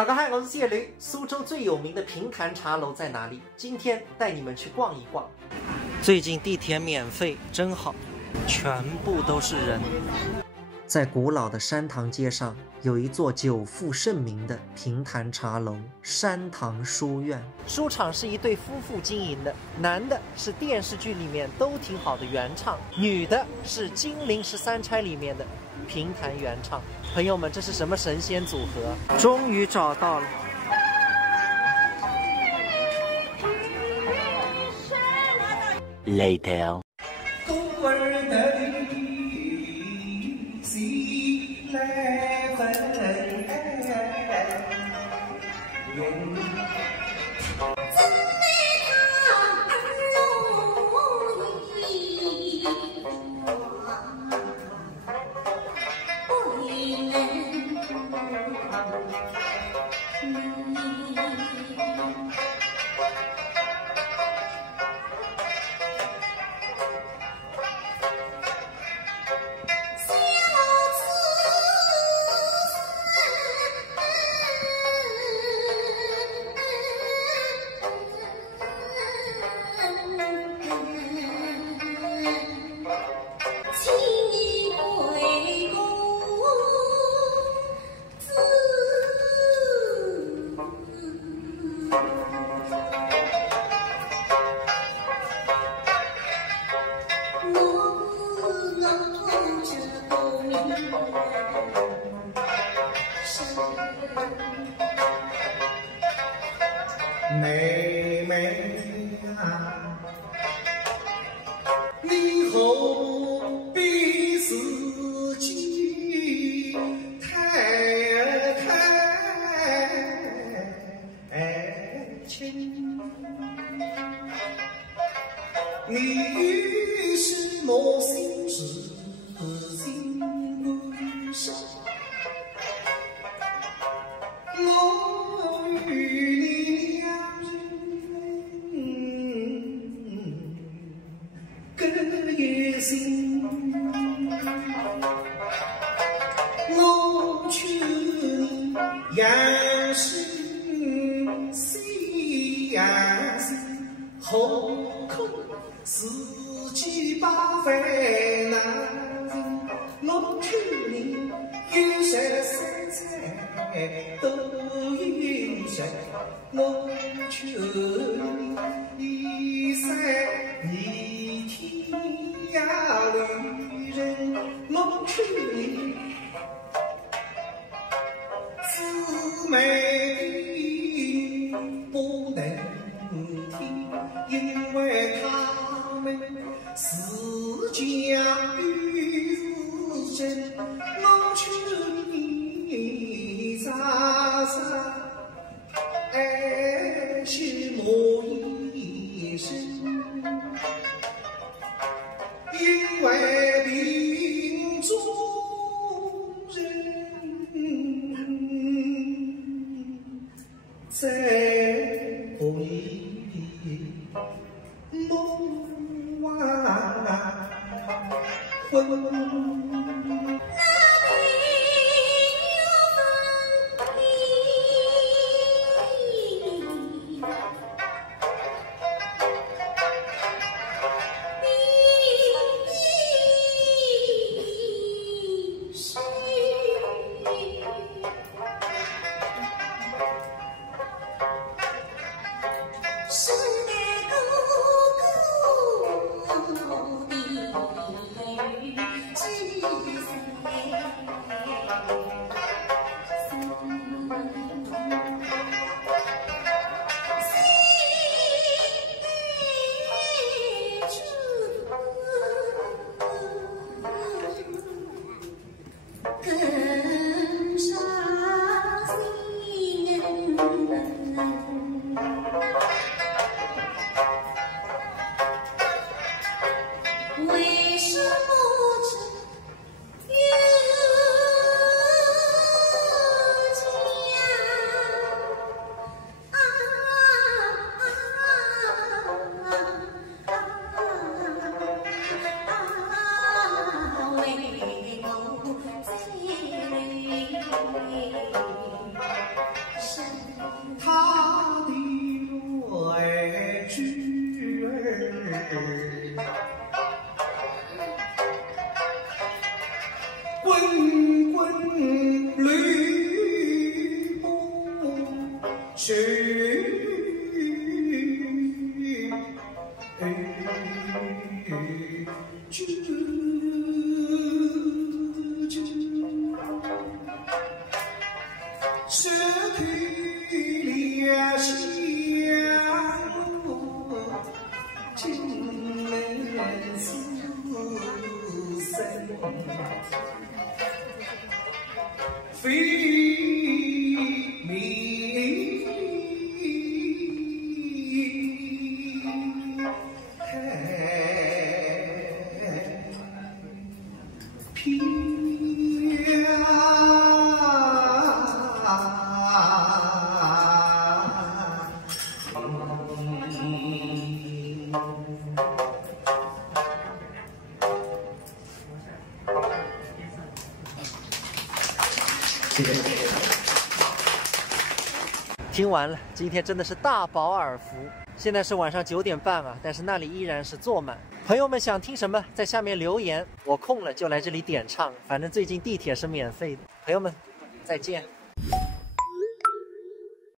大家好，我是谢驴。苏州最有名的平潭茶楼在哪里？今天带你们去逛一逛。最近地铁免费，真好，全部都是人。在古老的山塘街上，有一座久负盛名的平潭茶楼——山塘书院。书场是一对夫妇经营的，男的是电视剧里面都挺好的原唱，女的是《金陵十三钗》里面的平潭原唱。朋友们，这是什么神仙组合？终于找到了。Later。妹妹啊，你何必自己太轻？你是我心知心不是，我与你两人各一心，我劝你养心细养心，何苦自己把烦恼人？我劝你有些色彩都有谁？我劝你一生你天涯旅人，我劝你姊妹不能听，因为他们是假与是真。我劝你扎扎爱惜我一生，因为病中人再不忆梦啊魂。滚滚绿布是失去了相路，只能诉声。非命听完了，今天真的是大饱耳福。现在是晚上9点半啊，但是那里依然是坐满。朋友们想听什么，在下面留言，我空了就来这里点唱。反正最近地铁是免费的。朋友们，再见。